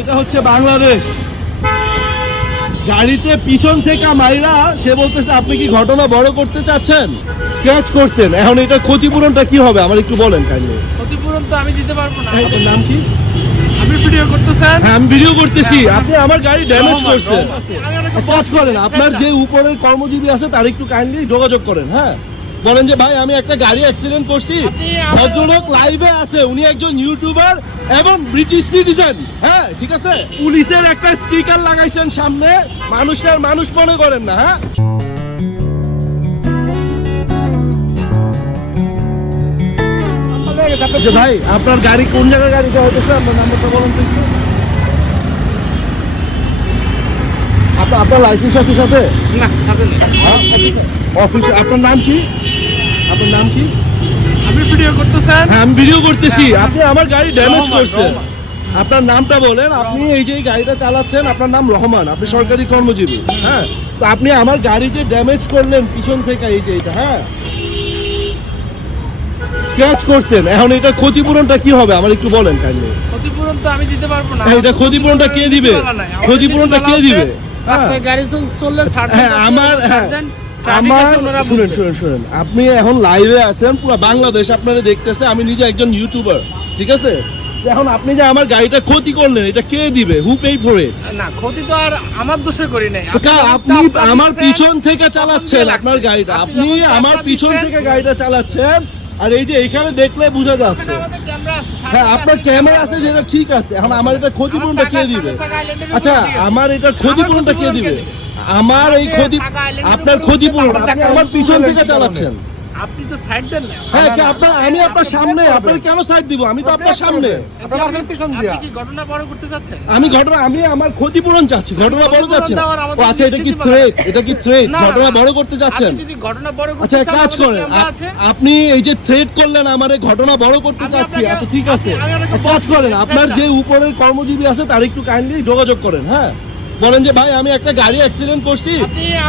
এটা হচ্ছে বাংলাদেশ। গাড়িতে পিছন থেকে মাইরা সে বলতেছে আপনি কি ঘটনা বড় করতে চাচ্ছেন, স্ক্র্যাচ করছেন, এখন এটা ক্ষতিপূরণটা কি হবে আমার একটু বলেন কাইন্ডলি। ক্ষতিপূরণ তো আমি দিতে পারবো না। আপনার নাম কি? আপনি ভিডিও করতেছেন? হ্যাঁ আমি ভিডিও করতেছি। আপনি আমার গাড়ি ড্যামেজ করছেন। কাজ করেন, আপনার যে উপরের কর্মজীবী আছে তার একটু কাইন্ডলি যোগাযোগ করেন। হ্যাঁ বলেন যে ভাই আমি একটা গাড়ি অ্যাক্সিডেন্ট করছি, ভদ্রলোক লাইভে আছে, উনি একজন ইউটিউবার এবং ব্রিটিশ সিটিজেন। হ্যাঁ ঠিক আছে, পুলিশের একটা স্টিকার লাগাইছেন সামনে, মানুষের মানুষ মনে করেন না। হ্যাঁ ভাই আপনার গাড়ি কোন জায়গায় গাড়িটা হইতেছে, আপনার নাম্বারটা বলুন তো একটু। আপনার লাইসেন্স আছে সাথে? না, সাথে নেই। অফিস আপনার নাম কি? আপনার নাম কি? আপনি ভিডিও করতেছেন? হ্যাঁ আমি ভিডিও করতেছি। আপনি আমার গাড়ি ড্যামেজ করছেন। আপনার নামটা বলেন। আপনি এই যে গাড়িটা চালাচ্ছেন, আপনার নাম রহমান, আপনি সরকারি কর্মজীবী। হ্যাঁ তো আপনি আমার গাড়ি যে ড্যামেজ করলেন পিছন থেকে, এই যে এটা, হ্যাঁ স্ক্র্যাচ করছেন, এখন এটা ক্ষতিপূরণটা কি হবে আমার একটু বলেন কাইন্ডলি। ক্ষতিপূরণ তো আমি দিতে পারবো না। এটা ক্ষতিপূরণটা কে দিবে? ক্ষতিপূরণটা কে দিবে? রাস্তায় গাড়ি চললে ছাড় দেন। হ্যাঁ আমার শুনেন, আপনি এখন লাইভে আছেন, পুরো বাংলাদেশ আপনারা দেখতেছে, আমি নিজে একজন ইউটিউবার, ঠিক আছে? এখন আপনি যে আমার গাড়িটা ক্ষতি করলেন, এটা কে দিবে? হু পে ফর ইট? না, ক্ষতি তো আর আমার দোষে করি নাই। আপনি আমার পিছন থেকে চালাচ্ছেন আপনার গাড়িটা, আপনি আমার পিছন থেকে গাড়িটা চালাচ্ছেন, আর এই যে এখানে দেখলে বোঝা যাচ্ছে। হ্যাঁ আপনার ক্যামেরা আছে, সেটা ঠিক আছে, এখন আমার এটা ক্ষতিপূরণটা কে দিবে? আচ্ছা আমার এটা ক্ষতিপূরণটা কে দিবে? আমার এই ক্ষতি, আপনার ক্ষতিপূরণ, আপনি আমার পিছন থেকে চালাচ্ছেন। আপনি তো সাইড দেন না। হ্যাঁ আমি আপনার সামনে, আপনার কেন সাইড দিব? আমি তো আপনার সামনে। আপনি কি ঘটনা বড় করতে চাচ্ছেন? আমি আমার ক্ষতিপূরণ চাচ্ছি, ঘটনা বড় চাচ্ছেন। ও আচ্ছা, এটা কি থ্রেট? এটা কি থ্রেট? ঘটনা বড় করতে চাচ্ছেন? আপনি যদি ঘটনা বড় করতে আচ্ছা চান, কাজ করেন, আপনি এই যে থ্রেট করলেন আমারে ঘটনা বড় করতে চাচ্ছি, আচ্ছা ঠিক আছে, কাজ করেন, আপনার যে উপরের কর্মজীবী আছে তার একটু কাইন্ডলি যোগাযোগ করেন। হ্যাঁ বলেন যে ভাই আমি একটা গাড়ি অ্যাক্সিডেন্ট করছি,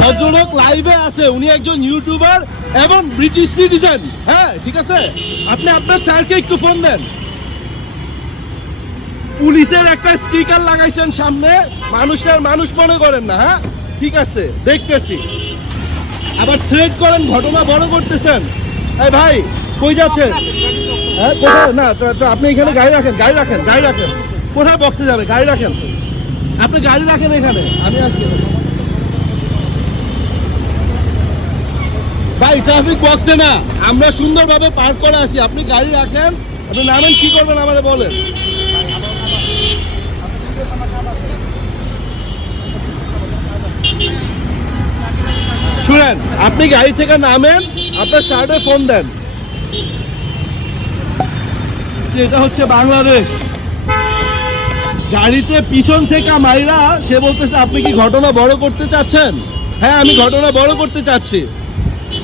ভদ্রলোক লাইভে আছে, উনি একজন ইউটিউবার এবং ব্রিটিশ সিটিজেন। হ্যাঁ ঠিক আছে, আপনি আপনার স্যারকে একটু ফোন দেন। পুলিশের একটা স্টিকার লাগাইছেন সামনে, মানুষের মানুষ মনে করেন না। হ্যাঁ ঠিক আছে, দেখতেছি। আবার থ্রেট করেন, ঘটনা বড় করতেছেন। এই ভাই কই যাচ্ছেন? হ্যাঁ কোথায়? না আপনি এখানে গাড়ি রাখেন, গাড়ি রাখেন, গাড়ি রাখেন। কোথায় বক্সে যাবে? গাড়ি রাখেন, আপনি গাড়ি রাখেন এখানে, আমি আসছি। ভাই ট্রাফিক বক্সে না, আমরা সুন্দরভাবে পার্ক করে আসি, আপনি গাড়ি রাখেন। আপনি নামেন, কি করবেন আমারে বলেন। শুনেন, আপনি গাড়ি থেকে নামেন, আপনার স্যারকে ফোন দেন। এটা হচ্ছে বাংলাদেশ। গাড়িতে পিছন থেকে মাইরা সে বলতেছে আপনি কি ঘটনা বড় করতে চাচ্ছেন। হ্যাঁ আমি ঘটনা বড় করতে চাচ্ছি,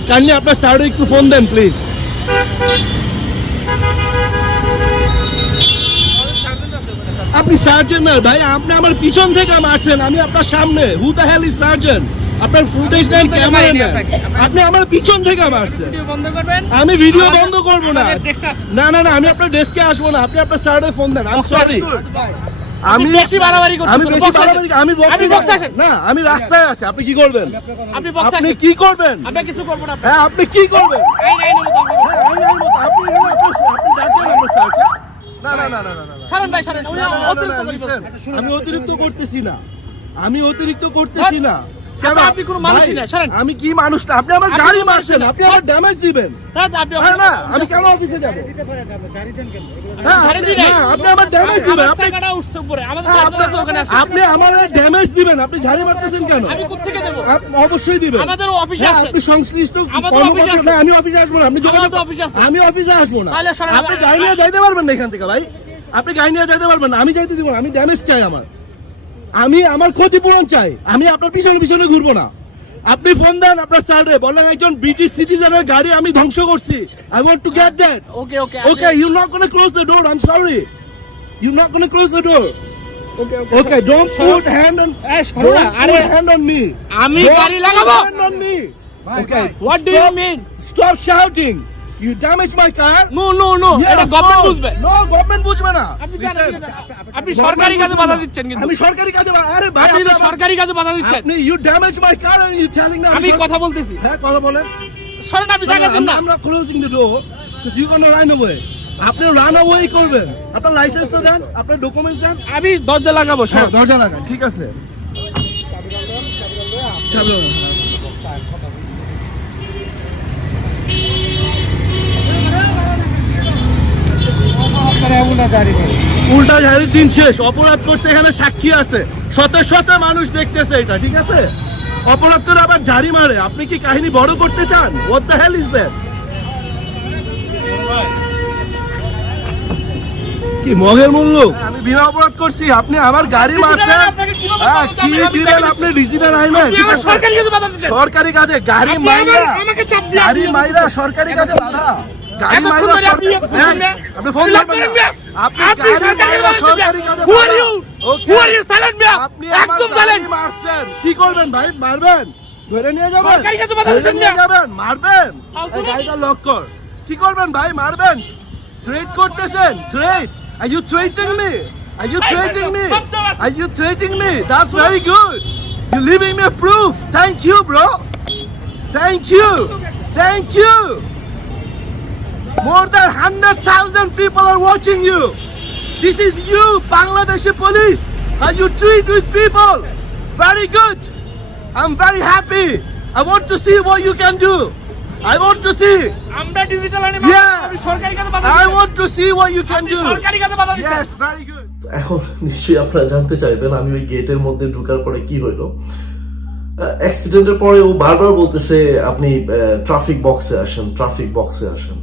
কাইন্ডলি আপনার স্যারকে একটু ফোন দেন প্লিজ। আপনি সার্জেন্ট না ভাই, আপনি আমার পিছন থেকে মারছেন, আমি আপনার সামনে। Who the hell is sergeant? আপনার ফুটেজ নেন, ক্যামেরা নেন, আপনি আমার পিছন থেকে মারছেন। আমি ভিডিও বন্ধ করবো না। না না না, আমি আপনার ডেস্কে আসবো না, আপনি আপনার স্যারকে ফোন দেন। আমি সরি, আমি বেশি বাড়াবাড়ি করতেছি। আমি বক্সে আসেন না, আমি রাস্তায় আছি। আপনি কি করবেন? আপনি কি করবেন? আপনি কিছু করবেন না। হ্যাঁ আপনি কি করবেন? আপনি ডাকেন আমার স্যারকে। না না না না না, ছাড়েন ভাই, ছাড়েন। আমি অতিরিক্ত করতেছি না, আমি অতিরিক্ত করতেছি না। কেন? আপনি কোনো মানুষই না, ছাড়েন। আমি কি মানুষ না? আপনি আমার গাড়ি মারছেন, আপনি আমার ড্যামেজ দিবেন। না আমি কেন অফিসে যাব? আপনি আমার ড্যামেজ দিবেন, আপনি আমার ড্যামেজ দিবেন, আপনি ঝাড়ি মারতেছেন কেন? অবশ্যই দিবেন, আপনি সংশ্লিষ্ট কর্মকর্তা। না আমি অফিসে আসবো না, আপনি আমি অফিসে আসবো না। আপনি গাড়ি নিয়ে যাইতে পারবেন না এখান থেকে ভাই, আপনি গাড়ি নিয়ে যাইতে পারবেন না। আমি যাইতে দিব না, আমি ড্যামেজ চাই, আমি আমার ক্ষতিপূরণ চাই। আমি আপনার পিছনে পিছনে ঘুরবো না। আপনি ফোন দেন আপনার স্যাররে, বলেন একজন ব্রিটিশ সিটিজেনের গাড়ি আমি ধ্বংস করছি। I want to get that. Okay, you're not gonna close the door. I'm sorry. You're not gonna close the door. Okay, don't put hand on me. আমি গাড়ি লাগাবো। Hand on me. Okay. What do you mean? Stop shouting. You damage my car. No এটা government বুঝবে। No, government বুঝবে না। আপনি সরকারি কাজে বাধা দিচ্ছেন কিন্তু। আমি সরকারি কাজে আরে ভাই আপনি সরকারি কাজে বাধা দিচ্ছেন। আপনি you damage my car and you telling me আমি কথা বলতেছি। হ্যাঁ কথা বলেন। সরেন, আপনি জায়গা দেন না। I'm not closing the door because you gonna run away. আপনি রান অ্যাওয়ে করবেন। আপনার লাইসেন্সটা দেন, আপনার ডকুমেন্টস দেন। আমি দরজা লাগাবো। হ্যাঁ দরজা লাগান, ঠিক আছে। চলো উল্টা ঝাড়ির দিন শেষ। অপরাধ করছে, এখানে সাক্ষী আছে, শত শত মানুষ দেখতেছে এটা, ঠিক আছে। অপরাধ করে আবার ঝাড়ি মারে। আপনি কি কাহিনী বড় করতে চান? What the hell is that? কি মগের মূল্য? আমি বিনা অপরাধ করছি, আপনি আমার গাড়ি মারছেন। কি দিলেন আপনি ডিজিটাল আইনে? সরকারি কাজে বাধা দিচ্ছেন। সরকারি কাজে গাড়ি মাইরা, আমাকে চাপ দিয়ে গাড়ি মাইরা সরকারি কাজে বাধা। গাড়ি মাইরা আপনি ফোন করবেন না। আপনি গাড়ি মাইরা সরকারি কাজে বাধা। আপনি একদম সাইলেন্ট মারছেন। কি করবেন ভাই? মারবেন? ধরে নিয়ে যাবেন? সরকারি কাজে বাধা দিচ্ছেন নিয়ে যাবেন? মারবেন? এই গাড়িটা লক কর। কি করবেন ভাই? মারবেন? থ্রেট করতেছেন? Threat? Are you threatening me? Are you threatening me? Are you threatening me? That's very good. You're leaving me a proof. Thank you, bro. Thank you. Thank you. More than 100,000 people are watching you. This is you, Bangladeshi police. How you treat with people. Very good. I'm very happy. I want to see what you can do. I want to see. আমরা digital আইনে আমি সরকারি কাজে বাধা I want to see what you can do. সরকারি কাজে বাধা দিচ্ছেন। Yes, very good. এখন নিশ্চয়ই আপনারা জানতে চাইবেন আমি ওই গেটের মধ্যে ঢোকার পরে কি হইলো। অ্যাক্সিডেন্টের পরে ও বারবার বলতেছে আপনি ট্রাফিক বক্সে আসেন, ট্রাফিক বক্সে আসেন।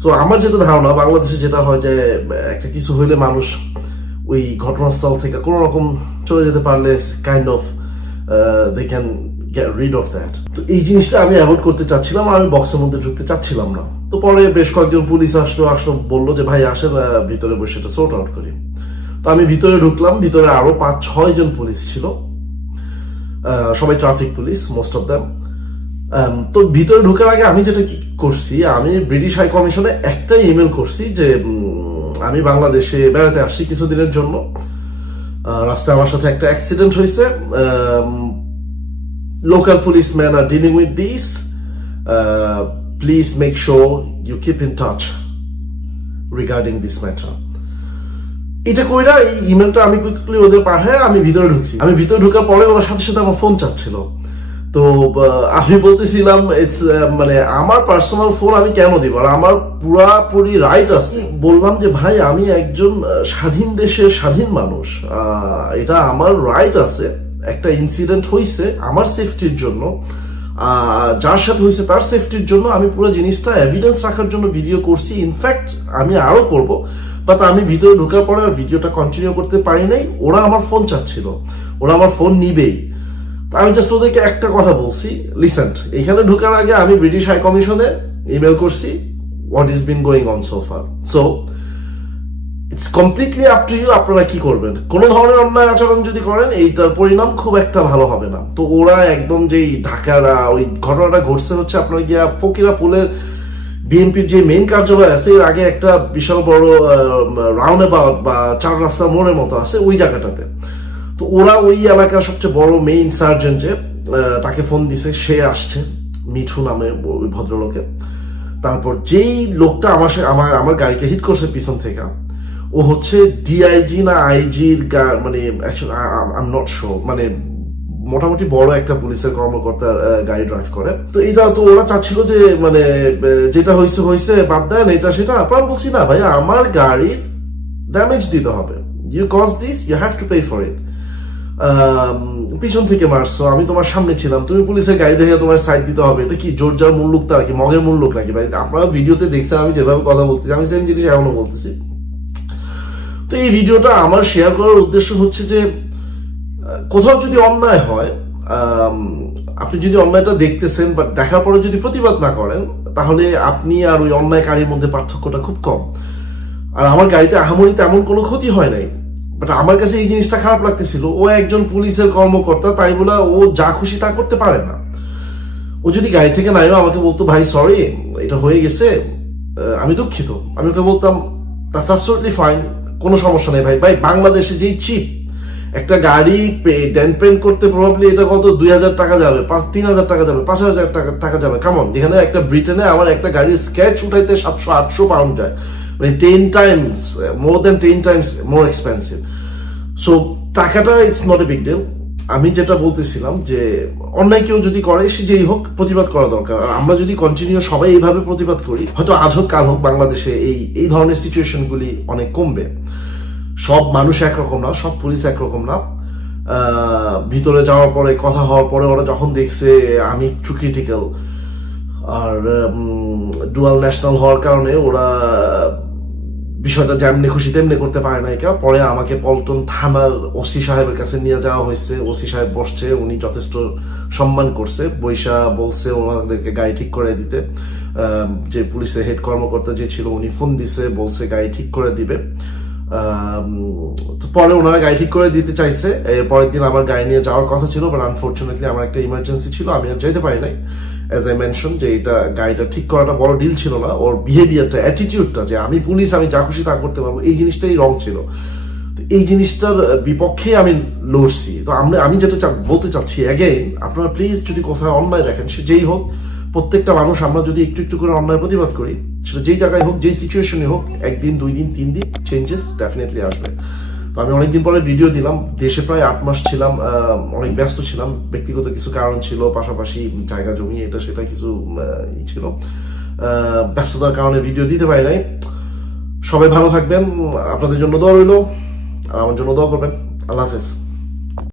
সো আমার যেটা ধারণা, বাংলাদেশে যেটা হয় যে একটা কিছু হইলে মানুষ ওই ঘটনাস্থল থেকে কোনো রকম চলে যেতে পারলে kind of they can get rid of that. তো এই জিনিসটা আমি অ্যাভয়েড করতে চাচ্ছিলাম, আমি বক্সের মধ্যে ঢুকতে চাচ্ছিলাম না। তো পরে বেশ কয়েকজন পুলিশ আসলো বললো যে ভাই আসেন ভিতরে বসে এটা সর্ট আউট করি। তো আমি ভিতরে ঢুকলাম, ভিতরে আরো 5-6 জন পুলিশ ছিল, সবাই traffic police, most of them. তো ভিতরে ঢুকার আগে আমি যেটা করছি, আমি ব্রিটিশ হাই কমিশনে একটা ইমেল করছি যে আমি বাংলাদেশে বেড়াতে আসছি কিছুদিনের জন্য, রাস্তায় আমার সাথে একটা অ্যাক্সিডেন্ট হয়েছে, local policemen are dealing with this. Please make sure you keep in touch regarding this matter. এটা কইরা এই ইমেলটা আমি কুইকলি ওদের পাঠায় আমি ভিতরে ঢুকছি। আমি ভিতরে ঢোকার পরে ওরা সাথে সাথে আমার ফোন চাচ্ছিল। তো আমি বলতেছিলাম মানে আমার পার্সোনাল ফোন আমি কেন দিব, আর আমার পুরাপুরি রাইট আছে। বললাম যে ভাই আমি একজন স্বাধীন দেশের স্বাধীন মানুষ, এটা আমার রাইট আছে। একটা ইনসিডেন্ট হয়েছে আমার সেফটির জন্য, যার সাথে হয়েছে তার সেফটির জন্য আমি পুরো জিনিসটা এভিডেন্স রাখার জন্য ভিডিও করছি। ইনফ্যাক্ট আমি আরো করব, বাট আমি ভিডিও ঢোকার পরে ভিডিওটা কন্টিনিউ করতে পারি নাই। ওরা আমার ফোন চাচ্ছিল, ওরা আমার ফোন নিবেই। আমি জাস্ট ওদেরকে একটা কথা বলছি, লিসেন, এখানে ঢোকার আগে আমি ব্রিটিশ হাই কমিশনে ইমেল করছি what is been going on so far. So it's completely up to you, আপনারা কি করবেন। কোন ধরনের অন্যায় আচরণ যদি করেন এইটার পরিণাম খুব একটা ভালো হবে না। তো ওরা একদম যেই ঢাকার ওই ঘটনাটা ঘটছে হচ্ছে আপনার গিয়া ফকিরা পুলের বিএনপির যে মেইন কার্যালয় আছে, এর আগে একটা বিশাল বড় রাউন্ড অ্যাবাউট বা 4 রাস্তা মোড়ের মতো আছে ওই জায়গাটাতে। তো ওরা ওই এলাকার সবচেয়ে বড় মেইন সার্জন যে তাকে ফোন দিছে, সে আসছে, মিঠু নামে ওই ভদ্রলোকের। তারপর যেই লোকটা আমার গাড়িকে হিট করছে পিছন থেকে, ও হচ্ছে ডিআইজি না আইজির, মানে আই এম নট শিওর, মানে মোটামুটি বড় একটা পুলিশের কর্মকর্তার গাড়ি ড্রাইভ করে। তো এটা তো ওরা চাচ্ছিল যে মানে যেটা হয়েছে বাদ দেন এটা সেটা। আমি বলছি না ভাই, আমার গাড়ির ড্যামেজ দিতে হবে, you cause this, you have to pay for it. পিছন থেকে মারছো, আমি তোমার সামনে ছিলাম, তুমি পুলিশের গাড়ি দেখে তোমার সাইড দিতে হবে, এটা কি জোর যার মূল লোকটা আর কি মগের মূল লোক নাকি ভাই? আপনারা ভিডিওতে দেখছেন আমি যেভাবে কথা বলতেছি, আমি সেম জিনিস এখনো বলতেছি। তো এই ভিডিওটা আমার শেয়ার করার উদ্দেশ্য হচ্ছে যে কোথাও যদি অন্যায় হয়, আপনি যদি অন্যায়টা দেখতেছেন বা দেখার পরে যদি প্রতিবাদ না করেন, তাহলে আপনি আর ওই অন্যায়কারীর মধ্যে পার্থক্যটা খুব কম। আর আমার গাড়িতে আহামরি তেমন কোনো ক্ষতি হয় নাই, বাট আমার কাছে এই জিনিসটা খারাপ লাগতেছিল। ও একজন পুলিশের কর্মকর্তা, তাই বলে ও যা খুশি তা করতে পারে না। ও ও যদি গাড়ি থেকে নামে আমাকে বলতো ভাই সরি এটা হয়ে গেছে, আমি দুঃখিত, আমি ওকে বলতাম দ্যাটস অ্যাবসলিউটলি ফাইন, কোনো সমস্যা নেই ভাই। ভাই বাংলাদেশে যেই চিপ একটা গাড়ি ডেন্ট পেন্ট করতে প্রবাবলি এটা কত 2,000 টাকা যাবে, 3,000 টাকা যাবে, 5,000 টাকা যাবে। কেমন যেখানে একটা ব্রিটেনে আমার একটা গাড়ির স্কেচ উঠাইতে 700-800 পাউন্ড যায়, মানে 10 times more than 10 times more expensive. So টাকাটা it's not a big deal. আমি যেটা বলতেছিলাম যে অন্যায় কেউ যদি করে সে যেই হোক প্রতিবাদ করা দরকার। আর আমরা যদি কন্টিনিউ সবাই এইভাবে প্রতিবাদ করি, হয়তো আজ হোক কাল হোক বাংলাদেশে এই ধরনের সিচুয়েশন গুলি অনেক কমবে। সব মানুষ একরকম না, সব পুলিশ একরকম না। ভিতরে যাওয়ার পরে কথা হওয়ার পরে ওরা যখন দেখছে আমি একটু ক্রিটিক্যাল আর ডুয়াল ন্যাশনাল হওয়ার কারণে ওরা বিষয়টা যেমনি খুশি তেমনি করতে পারে না। পরে আমাকে পল্টন থানার ওসি সাহেবের কাছে নিয়ে যাওয়া হয়েছে। ওসি সাহেব বসছে, উনি যথেষ্ট সম্মান করছে, বৈশা বলছে ওনাদেরকে গাড়ি ঠিক করে দিতে। যে পুলিশের হেড কর্মকর্তা যে ছিল উনি ফোন দিছে, বলছে গাড়ি ঠিক করে দিবে। পরে ওনারা গাড়ি ঠিক করে দিতে চাইছে। পরের দিন আমার গাড়ি নিয়ে যাওয়ার কথা ছিল, বাট আনফরচুনেটলি আমার একটা ইমার্জেন্সি ছিল, আমি আর যেতে পারি নাই। অ্যাজ আই মেনশন যে এটা গাড়িটা ঠিক করাটা বড় ডিল ছিল না, ওর বিহেভিয়ারটা, অ্যাটিটিউডটা যে আমি পুলিশ, আমি যা খুশি তা করতে পারবো, এই জিনিসটাই রং ছিল। এই জিনিসটার বিপক্ষে আমি লড়ছি। তো আমি যেটা বলতে চাচ্ছি অ্যাগেইন, আপনারা প্লিজ যদি কোথাও অন্যায় দেখেন, সে যেই হোক, প্রত্যেকটা মানুষ আমরা যদি একটু একটু করে অন্যায় প্রতিবাদ করি, সেটা যেই জায়গায় হোক, যেই সিচুয়েশনে হোক, 1 দিন 2 দিন 3 দিন চেঞ্জেস ডেফিনেটলি আসবে। তো আমি অনেকদিন পরে ভিডিও দিলাম, দেশে প্রায় 8 মাস ছিলাম, অনেক ব্যস্ত ছিলাম, ব্যক্তিগত কিছু কারণ ছিল, পাশাপাশি জায়গা জমি এটা সেটা কিছু ছিল, ব্যস্ততার কারণে ভিডিও দিতে পারি নাই। সবাই ভালো থাকবেন, আপনাদের জন্য দোয়া রইল, আর আমার জন্য দোয়া করবেন। আল্লাহ হাফেজ।